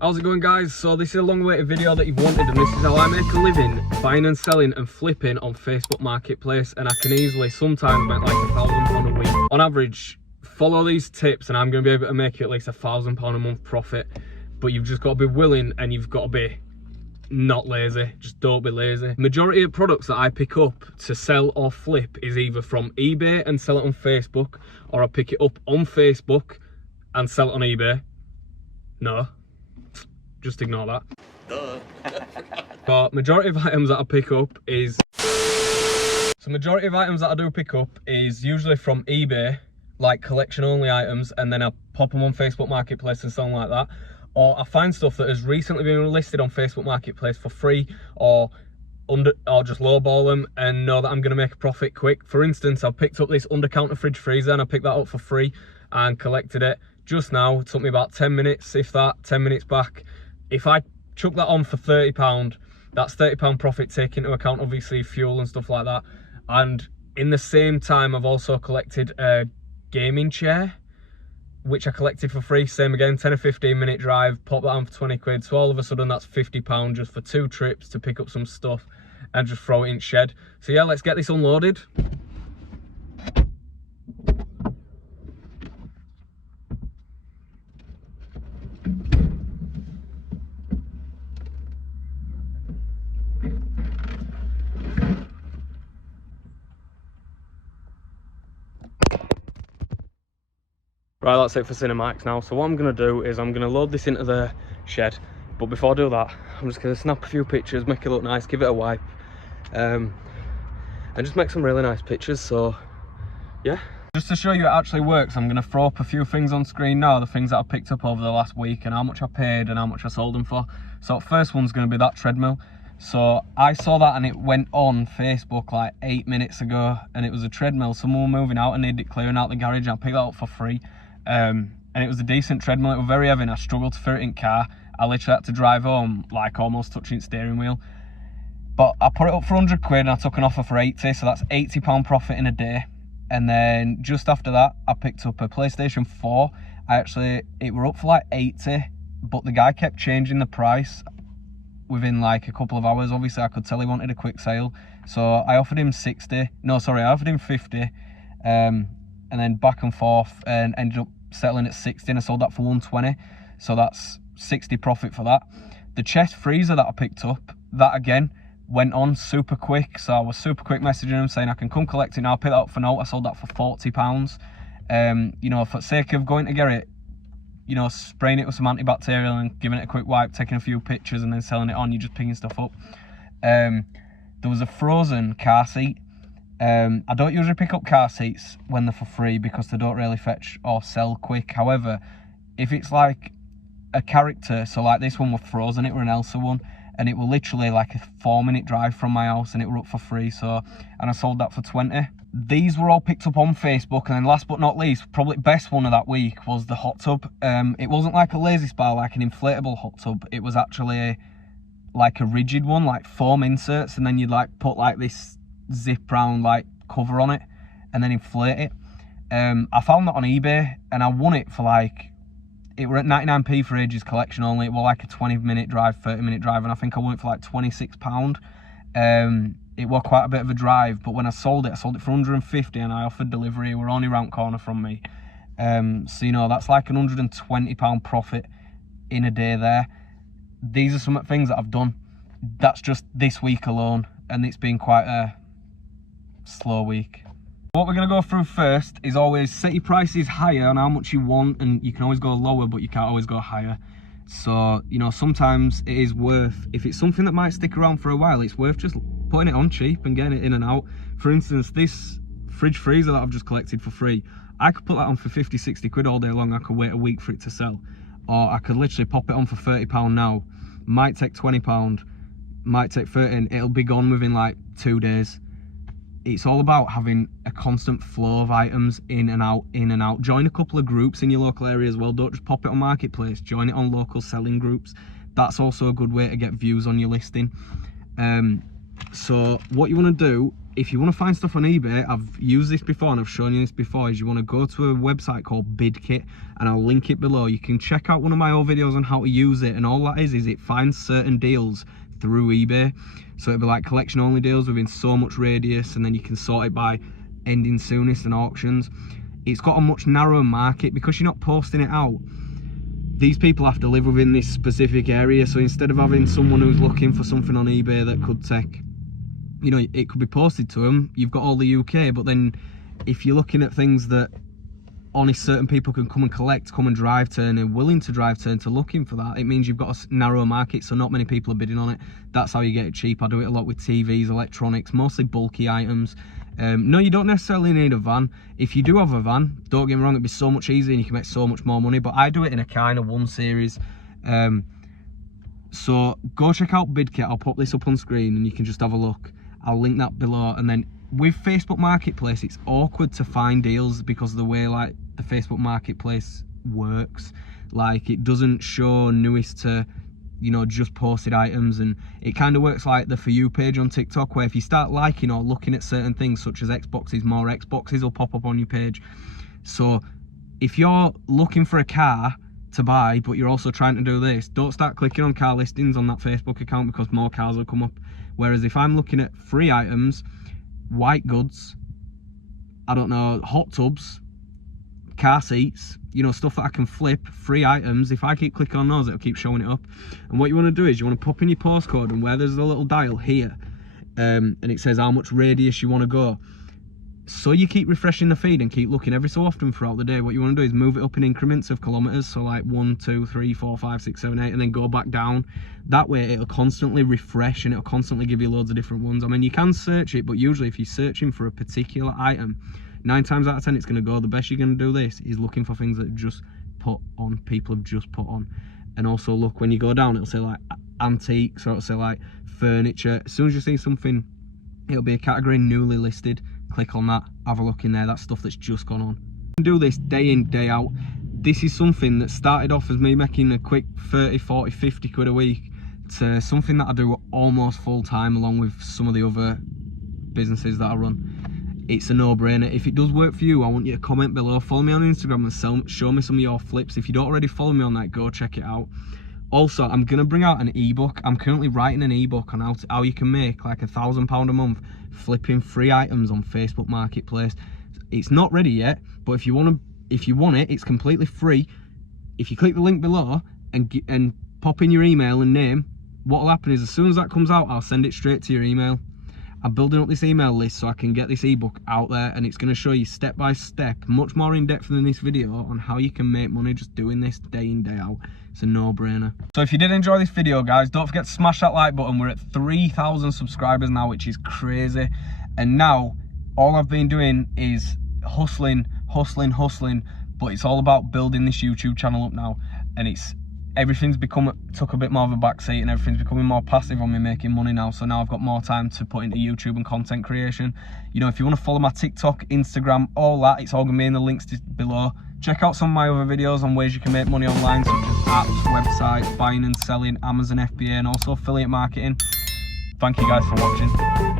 How's it going, guys? So this is a long-awaited video that you've wanted, and this is how I make a living buying and selling and flipping on Facebook Marketplace. And I can easily sometimes make like £1,000 a week on average. Follow these tips and I'm going to be able to make you at least £1,000 a month profit. But you've just got to be willing, and you've got to be not lazy. Just don't be lazy. Majority of products that I pick up to sell or flip is either from eBay and sell it on Facebook, or I pick it up on Facebook and sell it on eBay. No, just ignore that. Duh. But majority of items that I pick up is usually from eBay, like collection only items, and then I pop them on Facebook Marketplace and something like that. Or I find stuff that has recently been listed on Facebook Marketplace for free, or just lowball them and know that I'm going to make a profit quick. For instance, I've picked up this under-counter fridge freezer and I picked that up for free and collected it just now. It took me about 10 minutes, if that, 10 minutes back. If I chuck that on for £30, that's £30 profit, taking into account obviously fuel and stuff like that. And in the same time, I've also collected a gaming chair, which I collected for free. Same again, 10 or 15 minute drive, pop that on for 20 quid. So all of a sudden that's £50 just for 2 trips to pick up some stuff and just throw it in shed. So yeah, let's get this unloaded. Right, that's it for cinematics now. So what I'm going to do is I'm going to load this into the shed. But before I do that, I'm just going to snap a few pictures, make it look nice, give it a wipe. And just make some really nice pictures, so yeah. Just to show you it actually works, I'm going to throw up a few things on screen now, the things that I picked up over the last week and how much I paid and how much I sold them for. So first one's going to be that treadmill. So I saw that and it went on Facebook like 8 minutes ago, and it was a treadmill. Someone were moving out and needed it clearing out the garage, and I picked that up for free. And it was a decent treadmill. It was very heavy and I struggled to fit it in car. I literally had to drive home like almost touching steering wheel. But I put it up for 100 quid and I took an offer for 80, so that's £80 profit in a day. And then just after that, I picked up a PlayStation 4. It were up for like 80, but the guy kept changing the price within like a couple of hours. Obviously I could tell he wanted a quick sale, so I offered him 60. No, sorry, I offered him 50. And then back and forth, and ended up settling at 60, and I sold that for 120. So that's 60 profit for that. The chest freezer that I picked up, that again went on super quick. So I was super quick messaging him saying I can come collect it now, pick that up for now. I sold that for £40. You know, for the sake of going to get it, you know, spraying it with some antibacterial and giving it a quick wipe, taking a few pictures and then selling it on, you're just picking stuff up. There was a frozen car seat. I don't usually pick up car seats when they're for free because they don't really fetch or sell quick. However, if it's like a character, so like this one was frozen, it were an Elsa one, and it were literally like a 4-minute drive from my house, and it were up for free, so, and I sold that for 20. These were all picked up on Facebook. And then last but not least, probably best one of that week was the hot tub. It wasn't like a lazy spa, like an inflatable hot tub. It was actually like a rigid one, like foam inserts, and then you'd like put like this zip round like cover on it and then inflate it. I found that on eBay and I won it for like, it were at 99p for ages, collection only. It was like a 20-minute drive, 30-minute drive, and I think I won it for like £26. It was quite a bit of a drive, but when I sold it for 150 and I offered delivery. It were only round corner from me. So you know, that's like £120 profit in a day there. These are some things that I've done. That's just this week alone, and it's been quite a slow week. What we're going to go through first is always set your prices higher on how much you want, and you can always go lower, but you can't always go higher. So you know, sometimes it is worth, if it's something that might stick around for a while, it's worth just putting it on cheap and getting it in and out. For instance, this fridge freezer that I've just collected for free, I could put that on for 50-60 quid all day long. I could wait a week for it to sell, or I could literally pop it on for £30 now. Might take £20, might take 30, and it'll be gone within like 2 days. It's all about having a constant flow of items in and out, in and out. Join a couple of groups in your local area as well. Don't just pop it on Marketplace. Join it on local selling groups. That's also a good way to get views on your listing. So what you want to do, if you want to find stuff on eBay, I've used this before and I've shown you this before, is you want to go to a website called BidKit, and I'll link it below. You can check out one of my old videos on how to use it, and all that is it finds certain deals through eBay. So it'll be like collection only deals within so much radius, and then you can sort it by ending soonest and auctions. It's got a much narrower market because you're not posting it out. These people have to live within this specific area, so instead of having someone who's looking for something on eBay that could take, you know, it could be posted to them, you've got all the UK, but then if you're looking at things that only certain people can come and collect, come and drive turn, and willing to drive turn to looking for that, it means you've got a narrower market, so not many people are bidding on it. That's how you get it cheap. I do it a lot with TVs, electronics, mostly bulky items. No, you don't necessarily need a van. If you do have a van, don't get me wrong, it'd be so much easier and you can make so much more money, but I do it in a kind of 1 series. So go check out BidKit. I'll pop this up on screen and you can just have a look. I'll link that below. And then with Facebook Marketplace, it's awkward to find deals because of the way like the Facebook Marketplace works. Like it doesn't show newest to, you know, just posted items, and it kind of works like the For You page on TikTok, where if you start liking or looking at certain things such as Xboxes, more Xboxes will pop up on your page. So if you're looking for a car to buy but you're also trying to do this, don't start clicking on car listings on that Facebook account because more cars will come up. Whereas if I'm looking at free items, white goods, I don't know, hot tubs, car seats, you know, stuff that I can flip, free items, if I keep clicking on those, it'll keep showing it up. And what you want to do is you want to pop in your postcode, and where there's a little dial here, and it says how much radius you want to go. So you keep refreshing the feed and keep looking every so often throughout the day. What you want to do is move it up in increments of kilometers, so like 1, 2, 3, 4, 5, 6, 7, 8, and then go back down. That way it'll constantly refresh and it'll constantly give you loads of different ones. I mean, you can search it, but usually if you're searching for a particular item, 9 times out of 10 it's going to go. The best you're going to do this is looking for things that are just put on, people have just put on. And also look, when you go down, it'll say like antiques, or it'll say like furniture. As soon as you see something, it'll be a category newly listed. Click on that, have a look in there. That's stuff that's just gone on. You can do this day in, day out. This is something that started off as me making a quick 30, 40, 50 quid a week to something that I do almost full time along with some of the other businesses that I run. It's a no-brainer. If it does work for you, I want you to comment below. Follow me on Instagram and show me some of your flips. If you don't already follow me on that, go check it out. Also, I'm going to bring out an ebook. I'm currently writing an ebook on how you can make like £1,000 a month flipping free items on Facebook Marketplace. It's not ready yet, but if you want it, it's completely free. If you click the link below and pop in your email and name, what will happen is as soon as that comes out, I'll send it straight to your email. I'm building up this email list so I can get this ebook out there, and it's going to show you step by step, much more in depth than this video, on how you can make money just doing this day in, day out. It's a no-brainer. So if you did enjoy this video, guys, don't forget to smash that like button. We're at 3,000 subscribers now, which is crazy. And now all I've been doing is hustling, but it's all about building this YouTube channel up now, and everything's took a bit more of a backseat, and everything's becoming more passive on me making money now. So now I've got more time to put into YouTube and content creation. You know, if you want to follow my TikTok, Instagram, all that, it's all gonna be in the links below. Check out some of my other videos on ways you can make money online, such as apps, websites, buying and selling, Amazon FBA, and also affiliate marketing. Thank you guys for watching.